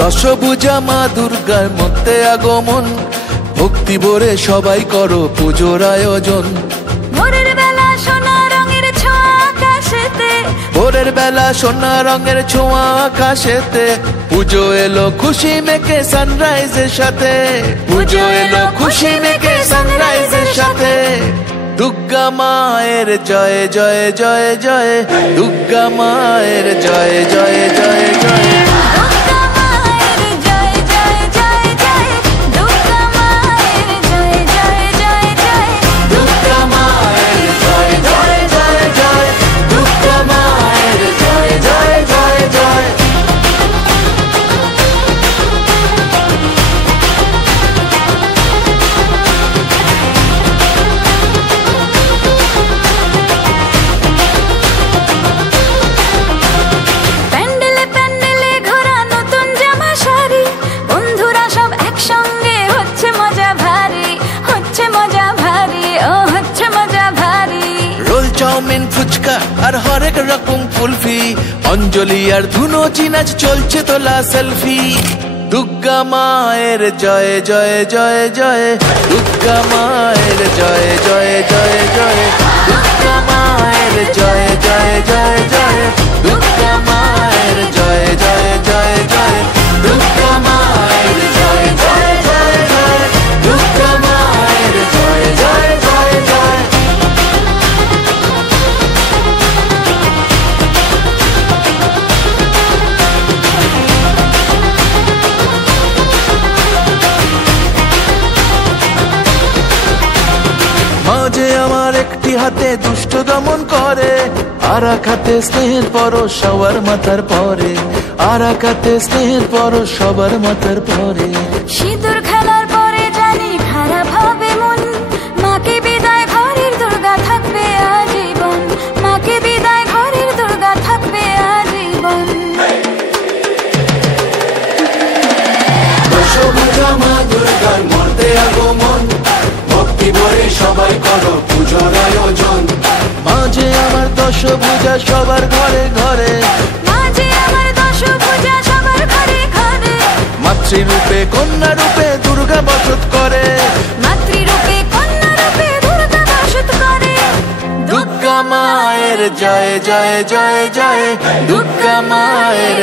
দশভুজা মা দুর্গার মধ্যে আগমন, ভক্তি ভরে সবাই করো পুজোর আয়োজন। ভোরের বেলা সোনা রঙের ছোঁয়া আকাশেতে, ভোরের বেলা সোনা রঙের ছোঁয়া আকাশেতে, পুজো এলো খুশি মেখে সানরাইজের সাথে, পুজো এলো খুশি মেখে সানরাইজের সাথে। দুর্গা মায়ের জয় জয় জয় জয়, দুর্গা মায়ের জয় জয় জয় জয়। দুর্গা মায়ের জয় জয় জয় জয়, দুর্গা মায়ের জয় জয় জয় জয়, দুর্গা মায়ের জয় জয় জয় জয়, দুর্গা মায়ের জয় জয় জয় জয়। প্যান্ডেলে প্যান্ডেলে ঘোরা নতুন জামা শাড়ি, বন্ধুরা সব একসঙ্গে হচ্ছে মজা ভারী, হচ্ছে মজা ভারী, ও হচ্ছে মজা ভারী। রোল চাউমিন ফুচকা আর হরেক রকম কুলফি, অঞ্জলি আর ধুনো চিনাচ চলছে তোলা সেলফি। দুর্গা মায়ের জয় জয় জয় জয়, দুর্গা মায়ের জয় জয় জয় জয়, দুর্গা মায়ের জয় জয় জয় জয়, দুর্গা মায়ের জয় জয় জয় জয়, দুর্গা মায়ের জয় জয় জয় জয়, দুর্গা মায়ের জয় জয় জয় জয়। মাঝে আমার একটি হাতে দুষ্ট দমন করে, আর এক হাতে স্নেহের পরশ সবার মাথার পরে, আর এক হাতে স্নেহের পরশ সবার মাথার পরে। সিঁদুর খেলার পরে জানি খারাপ হবে মন, মাকে বিদায় ঘরের দুর্গা থাকবে আজীবন, মাকে বিদায় ঘরের দুর্গা থাকবে আজীবন। দশভুজা মা দুর্গার মধ্যে আগমন, ভক্তি ভরে সবাই করো পুজোর আয়োজন। মাঝে আমার দশভুজা সবার ঘরে ঘরে, মাঝে আমার দশভুজা সবার ঘরে ঘরে, মাতৃরূপে কন্যা রূপে দুর্গা বসত করে, মাতৃরূপে কন্যা রূপে দুর্গা বসত করে। দুর্গা মায়ের জয় জয় জয় জয়, দুর্গা মায়ের